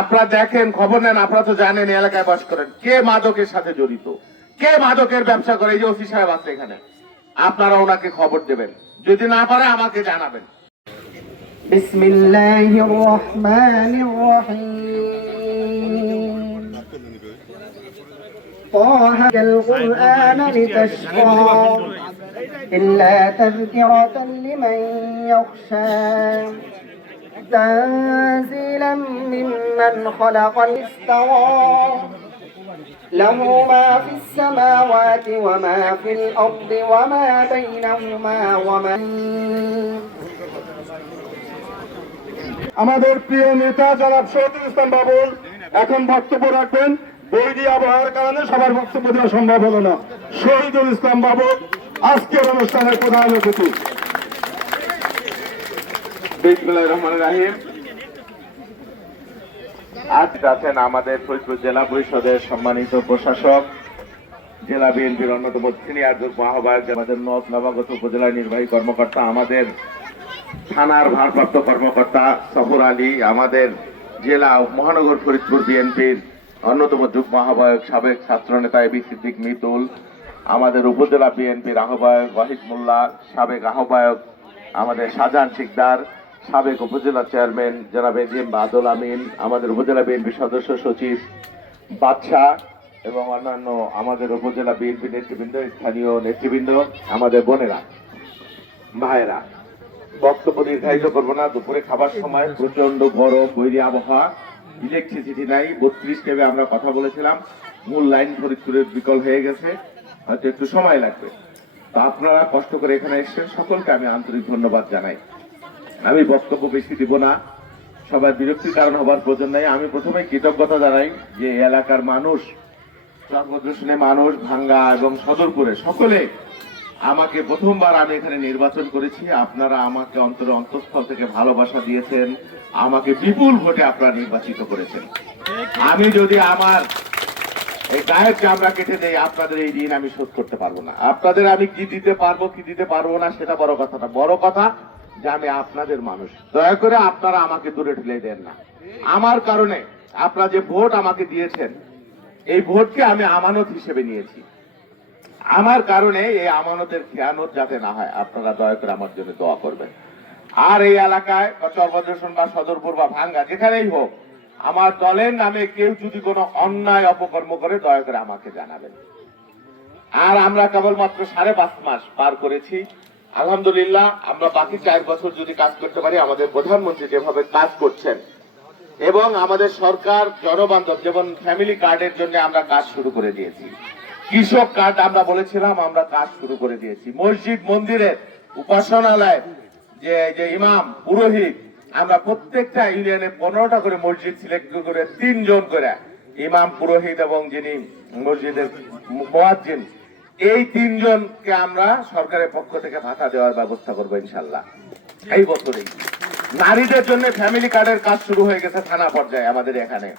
আপনারা দেখেন, খবর নেন, আপনারা তো জানেন এলাকায় বাস করেন, কে মাদকের সাথে জড়িত, কে মাদকের ব্যবসা করে। এই যে ওসি সাহেব আছে এখানে, আপনারা ওনাকে খবর দেবেন, যদি না পারে আমাকে জানাবেন। বিসমিল্লাহির রহমানির রহিম طه القرآن لتشقى إلا تذكرة لمن يخشى تنزيلا ممن خلق الاستوى له ما في السماوات وما في الأرض وما بينهما وما আমাদের প্রিয় নেতা জনাব শহীদুল ইসলাম বাবুল এখন বক্তব্য রাখবেন। বৈরী আবহাওয়ার কারণে সবার বক্তব্য দেওয়া সম্ভব হলো না। শহীদুল ইসলাম বাবুল আজকের অনুষ্ঠানের প্রধান অতিথি। বিসমিল্লাহির রহমানির রহিম। আজ আছেন আমাদের ফরিদপুর জেলা পরিষদের সম্মানিত প্রশাসক, জেলা বিএনপির অন্যতম সিনিয়র যুগ্ম আহ্বায়ক, আমাদের নবাগত উপজেলা নির্বাহী কর্মকর্তা, আমাদের থানার ভারপ্রাপ্ত কর্মকর্তা সফর আলী, আমাদের জেলা মহানগর ফরিদপুর বিএনপির অন্যতম যুগ্ম আহ্বায়ক সাবেক ছাত্রনেতা এবি সিদ্দিক মিতুল, আমাদের উপজেলা বিএনপির আহ্বায়ক ওয়াহিদ মোল্লা, সাবেক আহ্বায়ক আমাদের শাহজাহান শিকদার, সাবেক উপজেলা চেয়ারম্যান জনাব এজিএম বাদল আমিন, আমাদের উপজেলা বিএনপি সদস্য সচিব বাদশাহ এবং অন্যান্য আমাদের উপজেলা বিএনপি নেতৃবৃন্দ, স্থানীয় নেতৃবৃন্দ, আমাদের বোনেরা ভাইয়েরা, বক্তব্য দীর্ঘায়িত করবো না। দুপুরে খাবার সময় প্রচন্ড গরম, বৈরী আবহাওয়া, ইলেকট্রিসিটি নাই। 32 কেভি আমরা কথা বলেছিলাম, মূল লাইন ফরিদপুরের বিকল হয়ে গেছে, হয়তো একটু সময় লাগবে। তো আপনারা কষ্ট করে এখানে এসেছেন, সকলকে আমি আন্তরিক ধন্যবাদ জানাই। আমি বক্তব্য বেশি দিব না, সবাই বিরক্তির কারণ হবার প্রয়োজন নাই। আমি প্রথমে কৃতজ্ঞতা জানাই যে এলাকার মানুষ, সর্বদর্শনে মানুষ, ভাঙ্গা এবং সদরপুরে সকলে আমাকে প্রথমবার আমি এখানে নির্বাচন করেছি। আপনারা আমাকে অন্তঃস্থল থেকে ভালোবাসা দিয়েছেন, আমাকে বিপুল ভোটে আপনারা নির্বাচিত করেছেন। আমি যদি আমার এই গায়ের চামড়া কেটে দেই, আপনাদের এই ঋণ আমি শোধ করতে পারবো না। আপনাদের আমি কি দিতে পারবো কি দিতে পারবো না সেটা বড় কথা না, বড় কথা যে আমি আপনাদের মানুষ। দয়া করে আপনারা আমাকে দূরে ঠেলে দেন না। আমার কারণে আপনারা যে ভোট আমাকে দিয়েছেন, এই ভোটকে আমি আমানত হিসেবে নিয়েছি। আমার কারণে এই আমানতের খেয়ানত যাতে না হয়, আপনারা দয়া করে আমার জন্য দোয়া করবেন। আর এই এলাকায় বা চরবদ্রেশন বা সদরপুর বা ভাঙ্গা যেখানেই হোক, আমার দলের নামে কেউ যদি কোনো অন্যায় অপকর্ম করে, দয়া করে আমাকে জানাবেন। আর আমরা কেবলমাত্র 5.5 মাস পার করেছি, আলহামদুলিল্লাহ। আমরা বাকি 4 বছর যদি কাজ করতে পারি, আমাদের প্রধানমন্ত্রী যেভাবে কাজ করছেন এবং আমাদের সরকার জনবান্ধব, যেমন ফ্যামিলি কার্ডের জন্য আমরা কাজ শুরু করে দিয়েছি, কৃষক কার্ড আমরা বলেছিলাম, আমরা কাজ শুরু করে দিয়েছি, মসজিদ মন্দিরের উপাসনালয় যে ইমাম পুরোহিত, আমরা প্রত্যেকটা ইউনিয়নে 15টা করে মসজিদ সিলেক্ট করে 3 জন করে ইমাম পুরোহিত এবং যিনি মসজিদের মুয়াজ্জিন, এই 3 জনকে আমরা সরকারের পক্ষ থেকে ভাতা দেওয়ার ব্যবস্থা করবো ইনশাল্লাহ এই বছরেই। নারীদের জন্য ফ্যামিলি কার্ডের কাজ শুরু হয়ে গেছে থানা পর্যায়ে আমাদের এখানে।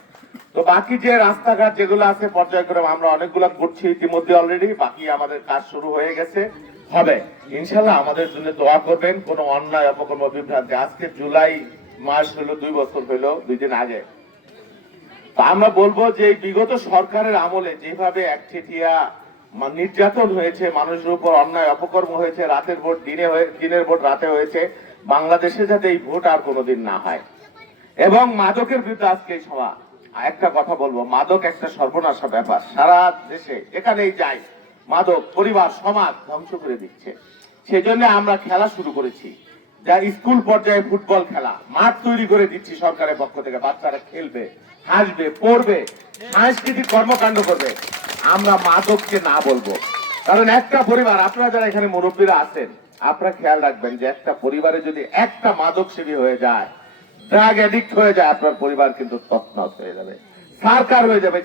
তো বাকি যে রাস্তাঘাট যেগুলো আছে পর্যায়ক্রমে আমরা অনেকগুলো করছি ইতিমধ্যে অলরেডি, বাকি আমাদের কাজ শুরু হয়ে গেছে, হবে ইনশাল্লাহ। আমাদের জন্য দোয়া করবেন। কোন অন্যায় অপকর্ম বিভ্রান্তি, আজকে জুলাই মাস হলো 2 বছর হলো 2 দিন আগে। তা আমরা বলবো যে বিগত সরকারের আমলে যেভাবে একচেটিয়া নির্যাতন হয়েছে, মানুষের উপর অন্যায় অপকর্ম হয়েছে, রাতের ভোট দিনে দিনের ভোট রাতে হয়েছে, বাংলাদেশে যাতে এই ভোট আর কোনোদিন না হয়। এবং মাদকের বিরুদ্ধে আজকে এই সভা। একটা কথা বলবো, মাদক একটা সর্বনাশা ব্যাপার, সারা দেশে যেখানেই যাই মাদক পরিবার সমাজ ধ্বংস করে দিচ্ছে। সেজন্য আমরা খেলা শুরু করেছি, যা স্কুল পর্যায়ে ফুটবল খেলা, মাঠ তৈরি করে দিচ্ছি সরকারের পক্ষ থেকে। বাচ্চারা খেলবে, হাসবে, পড়বে, সাংস্কৃতিক কর্মকাণ্ড করবে। আমরা মাদককে না বলবো, কারণ একটা পরিবার, আপনারা যারা এখানে মুরব্বীরা আছেন, আপনারা খেয়াল রাখবেন যে একটা পরিবারে যদি একটা মাদক সেবী হয়ে যায়, ড্রাগ অ্যাডিক্ট হয়ে যায়, আপনার পরিবার কিন্তু তছনছ হয়ে যাবে, সরকার হয়ে যাবে।